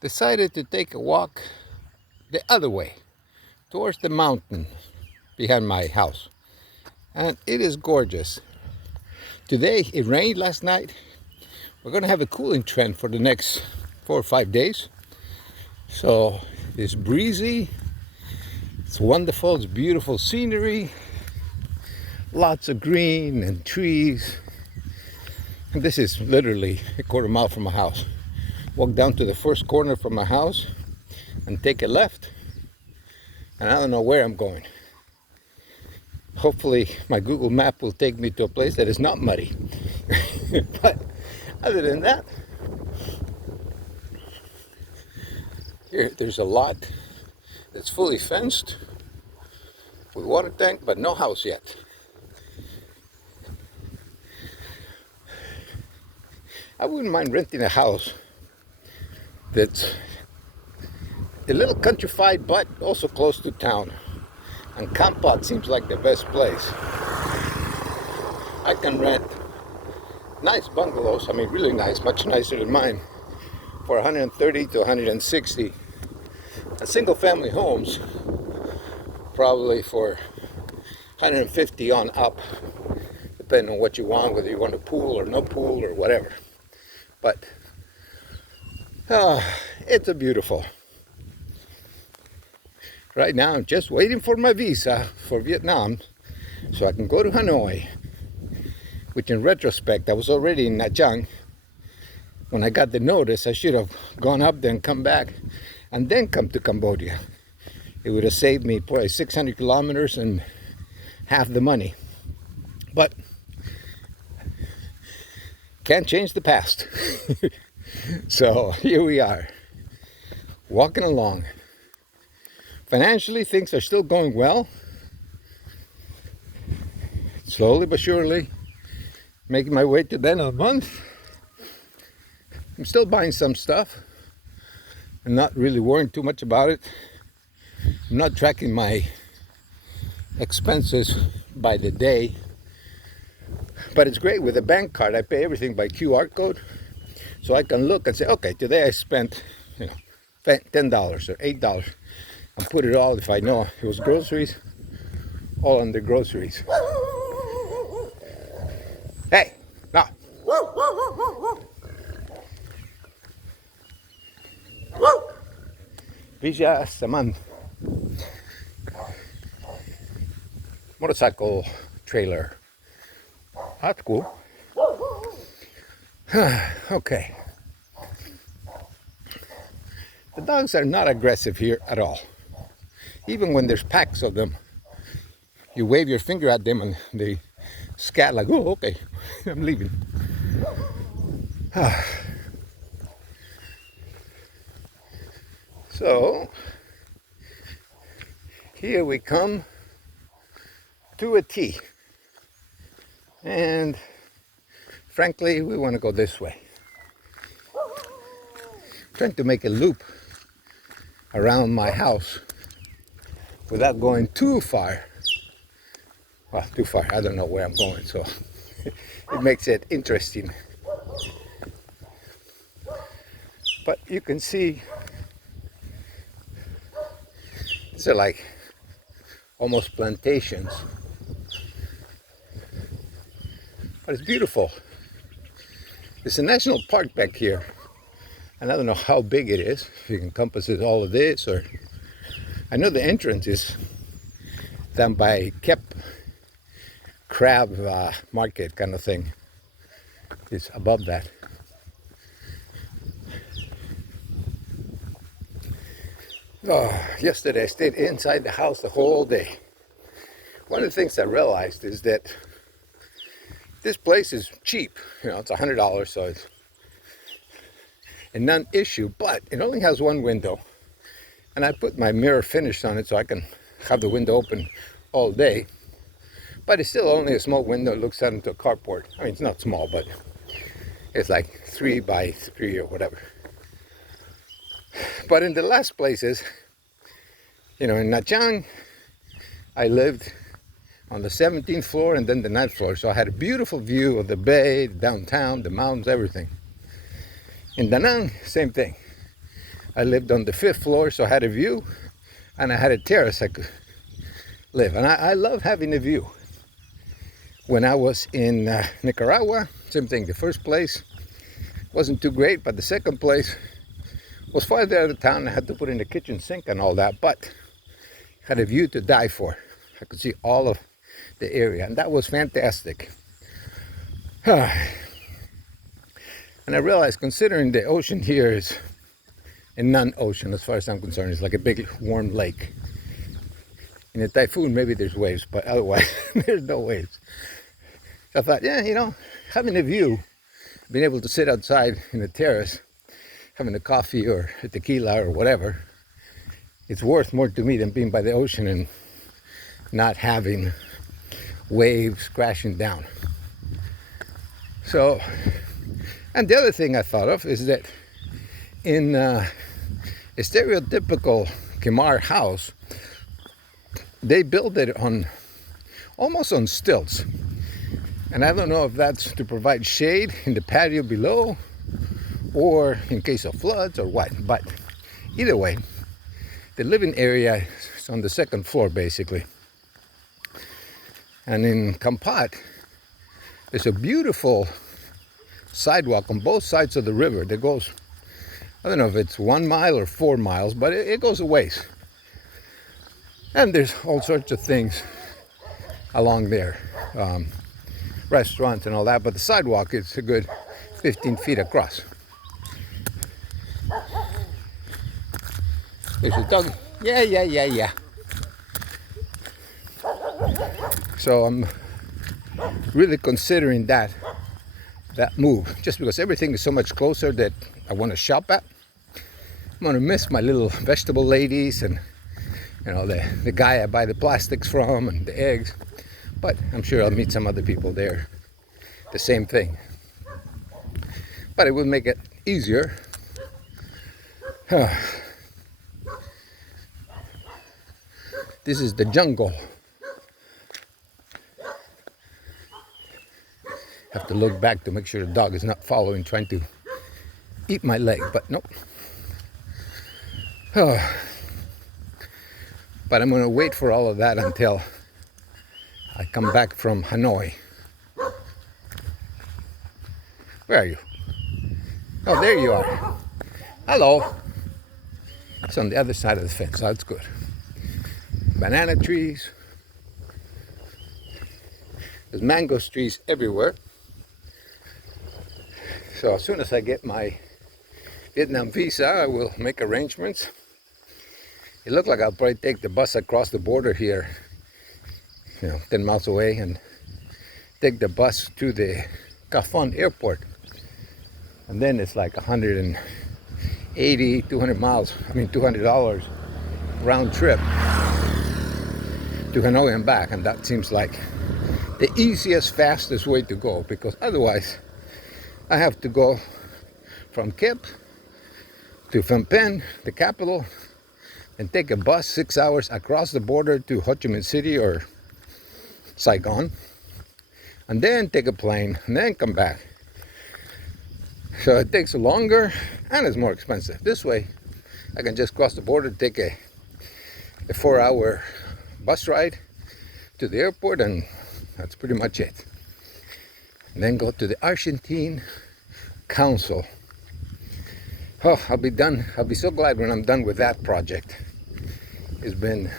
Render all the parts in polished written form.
decided to take a walk the other way towards the mountain behind my house, and it is gorgeous. Today it rained last night. We're gonna have a cooling trend for the next 4 or 5 days, so it's breezy, it's wonderful, it's beautiful scenery, lots of green and trees. And this is literally a quarter mile from my house. Walk down to the first corner from my house and take a left, and I don't know where I'm going. Hopefully my Google map will take me to a place that is not muddy. But other than that, there's a lot that's fully fenced with water tank, but no house yet. I wouldn't mind renting a house that's a little countrified but also close to town. And Kampot seems like the best place. I can rent nice bungalows, I mean really nice, much nicer than mine, for 130 to 160. And single family homes probably for 150 on up, depending on what you want, whether you want a pool or no pool or whatever. But it's a beautiful. Right now I'm just waiting for my visa for Vietnam so I can go to Hanoi, which in retrospect I was already in Nha Trang. When I got the notice, I should have gone up there and come back and then come to Cambodia. It would have saved me probably 600 kilometers and half the money. But can't change the past. So here we are, walking along. Financially, things are still going well. Slowly but surely, making my way to the end of the month. I'm still buying some stuff. I'm not really worrying too much about it. I'm not tracking my expenses by the day. But it's great with a bank card. I pay everything by QR code. So I can look and say, okay, today I spent, $10 or $8. And put it all, if I know it was groceries, all under groceries. Hey, no. Villa Saman. Motorcycle trailer. That's cool. Okay. The dogs are not aggressive here at all. Even when there's packs of them, you wave your finger at them and they scat like, oh, okay, I'm leaving. So, here we come to a T. And frankly, we want to go this way. Trying to make a loop around my house without going too far. Well, too far, I don't know where I'm going, so it makes it interesting. But you can see, these are like almost plantations. But it's beautiful. There's a national park back here. And I don't know how big it is, if it encompasses all of this, or I know the entrance is down by Kep Crab Market kind of thing. It's above that. Yesterday I stayed inside the house the whole day. One of the things I realized is that this place is cheap. It's $100, so it's a non-issue, but it only has one window. And I put my mirror finish on it so I can have the window open all day. But it's still only a small window. It looks out into a carport. I mean, it's not small, but it's like 3 by 3 or whatever. But in the last places, in Nha Trang, I lived on the 17th floor and then the 9th floor. So I had a beautiful view of the bay, downtown, the mountains, everything. In Da Nang, same thing. I lived on the 5th floor, so I had a view, and I had a terrace I could live. And I love having a view. When I was in Nicaragua, same thing. The first place wasn't too great, but the second place was farther out of town. I had to put in the kitchen sink and all that, but had a view to die for. I could see all of the area, and that was fantastic. And I realized, considering the ocean here is a non-ocean as far as I'm concerned, it's like a big warm lake. In a typhoon, maybe there's waves, but otherwise, there's no waves. So I thought, yeah, you know, having a view, being able to sit outside in the terrace, having a coffee or a tequila or whatever, it's worth more to me than being by the ocean and not having waves crashing down. So, and the other thing I thought of is that in a stereotypical Khmer house, they build it on almost on stilts. And I don't know if that's to provide shade in the patio below or in case of floods or what, but either way, the living area is on the 2nd floor basically. And in Kampot, there's a beautiful sidewalk on both sides of the river that goes, I don't know if it's 1 mile or 4 miles, but it goes a ways. And there's all sorts of things along there. Restaurants and all that, but the sidewalk is a good 15 feet across. There's a dog. Yeah. So I'm really considering that move, just because everything is so much closer that I want to shop at. I'm gonna miss my little vegetable ladies and, you know, the guy I buy the plastics from and the eggs. But I'm sure I'll meet some other people there. The same thing. But it would make it easier. This is the jungle. Have to look back to make sure the dog is not following, trying to eat my leg, but nope. But I'm going to wait for all of that until I come back from Hanoi. Where are you? Oh, there you are. Hello. It's on the other side of the fence. That's good. Banana trees. There's mango trees everywhere. So as soon as I get my Vietnam visa, I will make arrangements. It looked like I'll probably take the bus across the border here, 10 miles away, and take the bus to the Ca Phon airport. And then it's like 180, 200 miles, $200 round trip to Hanoi and back. And that seems like the easiest, fastest way to go, because otherwise I have to go from Kep to Phnom Penh, the capital, and take a bus 6 hours across the border to Ho Chi Minh City or Saigon, and then take a plane and then come back. So it takes longer and it's more expensive. This way I can just cross the border, take a 4-hour bus ride to the airport, and that's pretty much it. And then go to the Argentine Council. Oh, I'll be done. I'll be so glad when I'm done with that project. It's been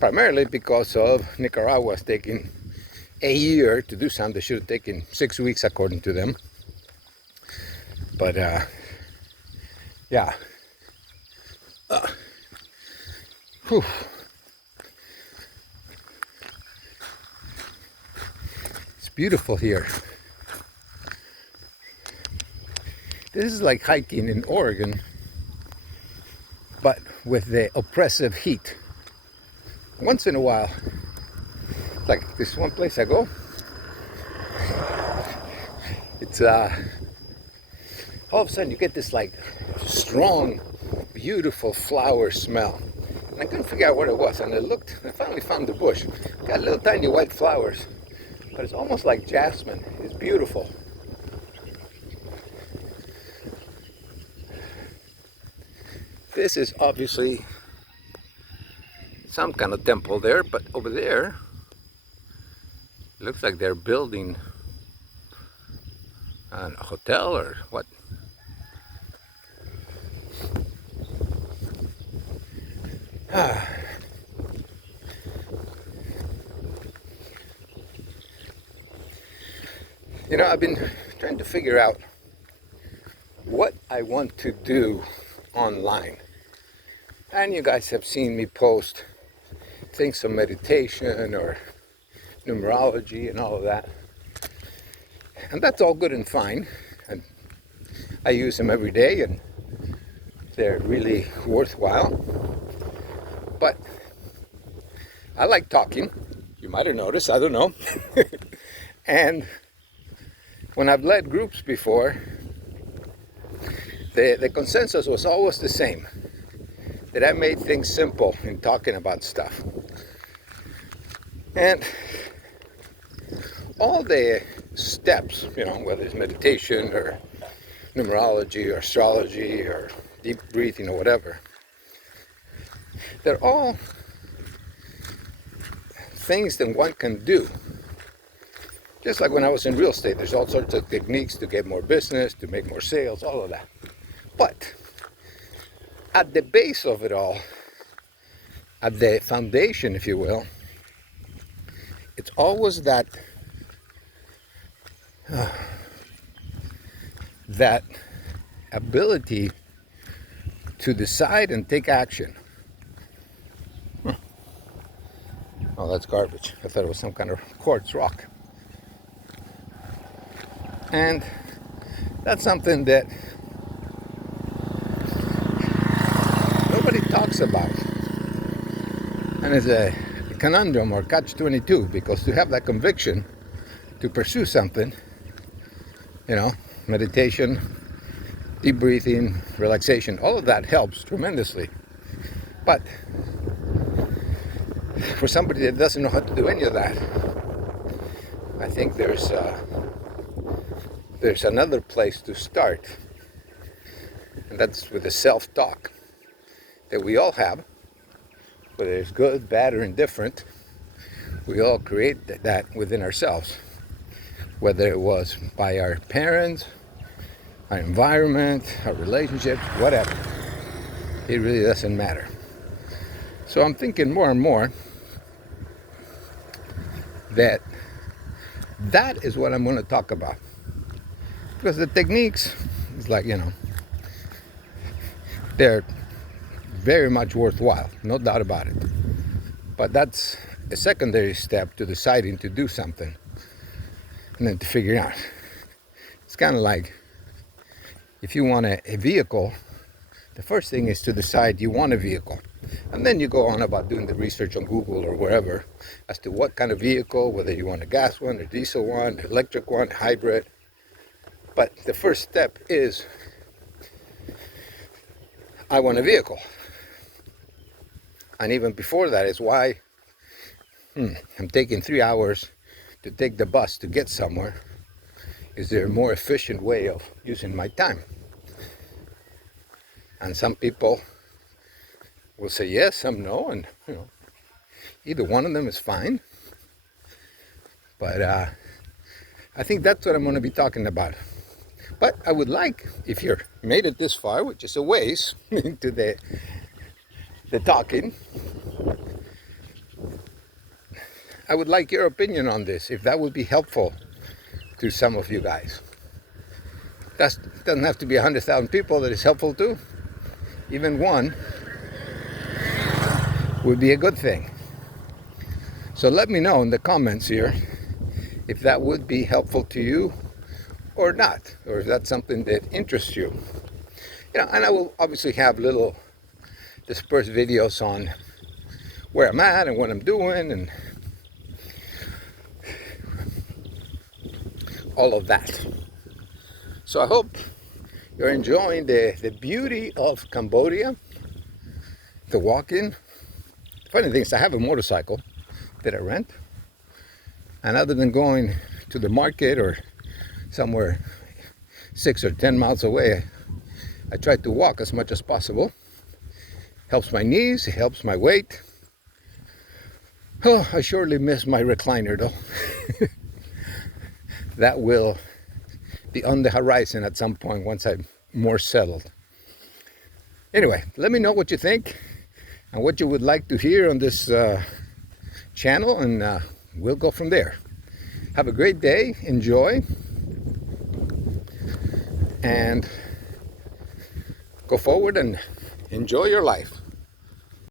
primarily because of Nicaragua's taking a year to do something. They should have taken 6 weeks according to them. But yeah. Whew. It's beautiful here. This is like hiking in Oregon, but with the oppressive heat. Once in a while, like this one place I go, it's all of a sudden you get this like strong, beautiful flower smell. And I couldn't figure out what it was, and I finally found the bush. Got little tiny white flowers, but it's almost like jasmine. It's beautiful. This is obviously some kind of temple there, but over there it looks like they're building a hotel or what. You know, I've been trying to figure out what I want to do online. And you guys have seen me post things on meditation or numerology and all of that. And that's all good and fine. And I use them every day and they're really worthwhile. But I like talking. You might have noticed, I don't know. And when I've led groups before, the consensus was always the same. That I made things simple in talking about stuff. And all the steps, you know, whether it's meditation or numerology or astrology or deep breathing or whatever, they're all things that one can do. Just like when I was in real estate, there's all sorts of techniques to get more business, to make more sales, all of that. But at the base of it all, at the foundation, if you will, it's always that that ability to decide and take action. Oh, that's garbage. I thought it was some kind of quartz rock. And that's something that nobody talks about. And it's a conundrum or catch-22, because to have that conviction to pursue something, you know, meditation, deep breathing, relaxation, all of that helps tremendously. But for somebody that doesn't know how to do any of that, I think there's another place to start, and that's with the self-talk that we all have, whether it's good, bad, or indifferent. We all create that within ourselves, whether it was by our parents, our environment, our relationships, whatever. It really doesn't matter. So I'm thinking more and more that is what I'm going to talk about. Because the techniques, it's like, you know, they're very much worthwhile, no doubt about it. But that's a secondary step to deciding to do something and then to figure out. It's kind of like if you want a vehicle, the first thing is to decide you want a vehicle. And then you go on about doing the research on Google or wherever as to what kind of vehicle, whether you want a gas one, a diesel one, electric one, hybrid. But the first step is, I want a vehicle. And even before that is why I'm taking 3 hours to take the bus to get somewhere. Is there a more efficient way of using my time? And some people will say yes, some no, and you know, either one of them is fine. But I think that's what I'm going to be talking about. But I would like, if you're made it this far, which is a ways into the talking, I would like your opinion on this, if that would be helpful to some of you guys. That doesn't have to be 100,000 people that is helpful to. Even one would be a good thing. So let me know in the comments here if that would be helpful to you or not, or if that's something that interests you. You know, and I will obviously have little dispersed videos on where I'm at and what I'm doing and all of that. So I hope you're enjoying the beauty of Cambodia, the walk-in. Funny thing is, I have a motorcycle that I rent, and other than going to the market or somewhere 6 or 10 miles away, I try to walk as much as possible. Helps my knees, it helps my weight. Oh, I surely miss my recliner though. That will be on the horizon at some point once I'm more settled. Anyway, let me know what you think and what you would like to hear on this channel, and we'll go from there. Have a great day, enjoy, and go forward and enjoy your life.